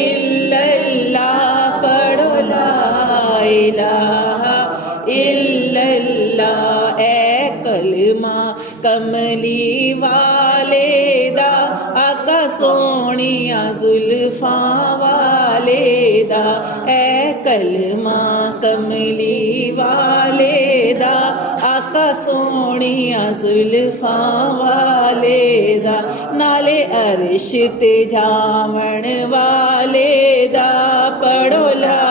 इल्लल्लाह पढ़ो ला इलाहा इल्लल्लाह। ए कलमा कमली वाले दा आका सोनिया जुल्फा वाले दा। ए कलमा कमली वाले दा आका सोनिया जुल्फा वाले दा। नाले अर्श ते जावण वाले दा पढ़ो ला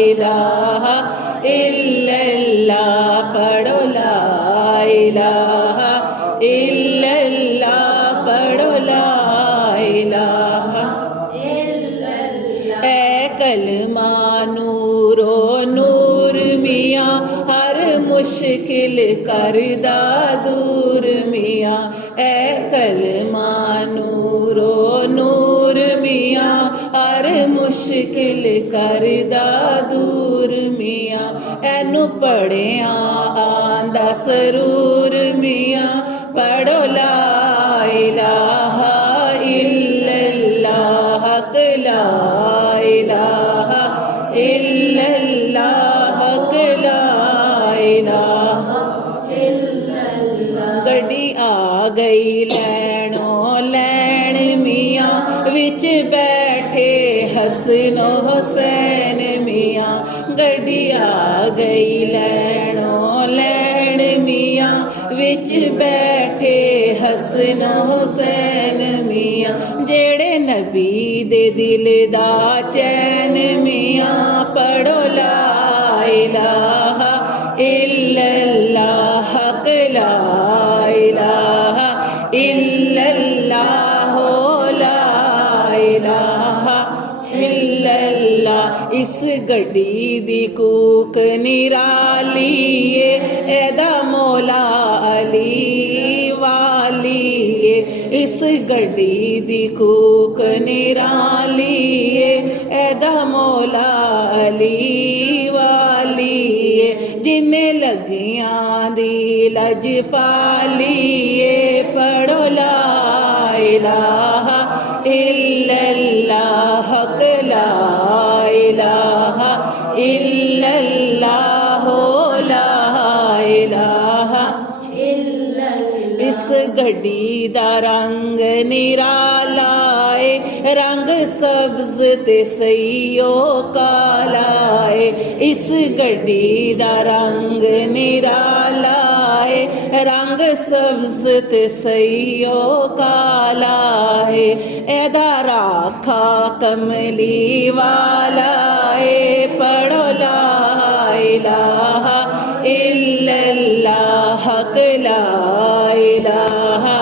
इलाहा इल्लल्लाह पढ़ो ला इलाहा इल्लल्लाह पढ़ो ला इलाहा इल्लल्लाह। ए कलमा नूरो नूर मियाँ हर मुश्किल करदा दूर मियाँ। ए कलमा नूरो नूर मियाँ हर मुश्किल करदा दूर मियाँ। एनू पढ़िया आंदा सरूर मियाँ पढ़ो ला इलाहा इल्लल्लाह हक ला इलाहा इल्लल्लाह हक ला इलाहा इल्लल्लाह। गड्डी आ गई लैनो लैन मियाँ विच बैठे हसनो हुसैन मियाँ। गड्डी आ गई लैनो लैन मियाँ विच बैठे हसनो हुसैन मियाँ। जेड़े नबी दे दिल दा चैन मियाँ पढ़ो ला इलाहा इल्लल्लाह हक ला इलाहा इल्लल्लाह ला इलाहा इल्लल्लाह। इस गड्डी दी कूक निराली एदा मौला अली वाली। इस गड्डी दी कूक निराली एदा मौला अली वाली। जिन्ने लगियां दी लज पालिए पढ़ो ला इलाहा इल्लल्लाह हक ला इलाहा इल्लल्लाह ला इलाहा इल्लल्लाह। इस गड्डी दा रंग निराला है रंग सब्ज ते सईयो काला है। इस गड्डी दा रंग निराला है रंग सब्ज ते सईयो काला है। एदा राखा कमली वाला है पढ़ो ला इलाहा इल्लल्लाह हक ला इलाहा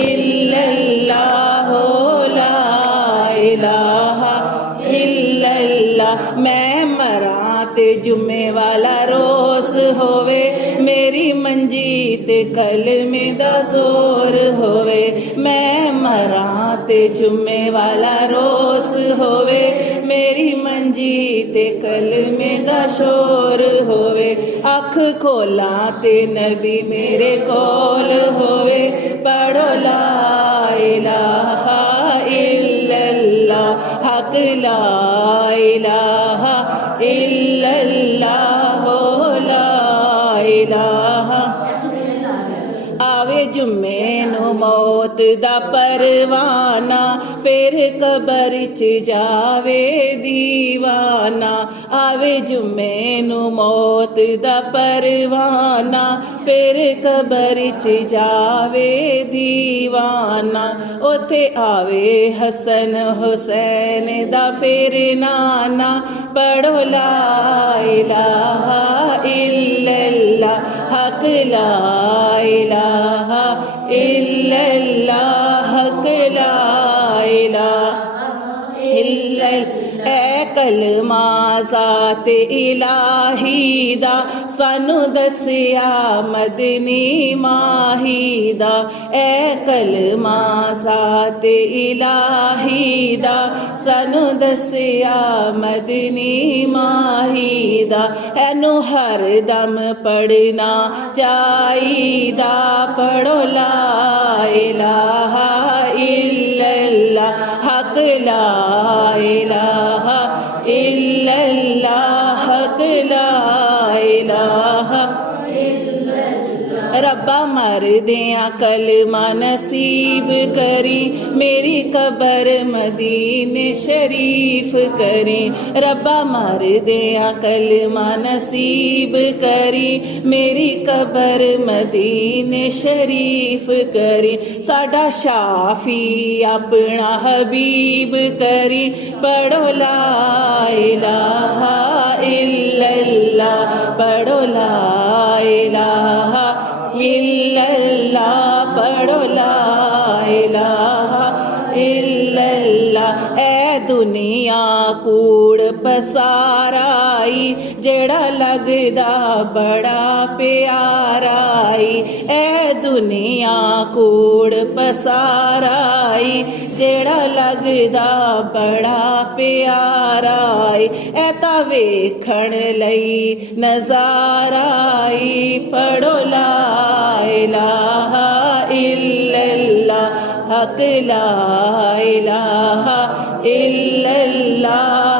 इल्लल्लाह ला इलाहा इल्लल्लाह। मैं मरा ते जुम्मे वाला रोस होवे मेरी मंजी ते कलमे दा जोर होवे। मैं मरा ते जुम्मे वाला रोस होवे मेरी मंजी ते कलमे दा शोर होवे। अख खोला ते नबी मेरे कोल होवे पढ़ो ला इलाहा इल्लल्लाह हक ला इलाहा इल्लल्लाह ला इलाहा। आवे जुम्मे नू मौत दा परवाना फिर कबर च जावे दीवाना। आवे जुम्मे नू मौत दा परवाना फिर कबर च जावे दीवाना। उथे आवे हसन हुसैन दा फिर नाना पढ़ो ला इलाहा इल्लल्लाह हक ला इलाहा इल्लल्लाह हक ला इलाहा इल्लल्लाह। ए कलमा ज़ात इलाही दा सानू दसिया मदनी माही दा। ए कलमा ज़ात इलाही दा सानू दसिया मदनी माही दा। एनू हर दम पढ़ना चाहिदा पढ़ो ला इलाहा इल्लल्लाह हक ला रब्बा मरदियां कलमा नसीब करी मेरी कबर मदीने शरीफ करी रब्बा मरदियां कलमा नसीब करी मेरी कबर मदीने शरीफ करी साडा शाफी अपना हबीब करी पढ़ो ला इलाहा इल्लल्लाह पढ़ो ला इलाहा इल्लल्लाह पढ़ो ला इलाहा इल्लल्लाह ऐ दुनिया कूड़ पसाराई जेड़ा लगदा बड़ा प्याराई ऐ दुनिया कूड़ पसाराई जेड़ा लगदा बड़ा प्याराई ऐ तां वेखण लई नज़ाराई पढ़ो ला इलाहा इल्लल्लाह हक ला इलाहा इल्लल्लाह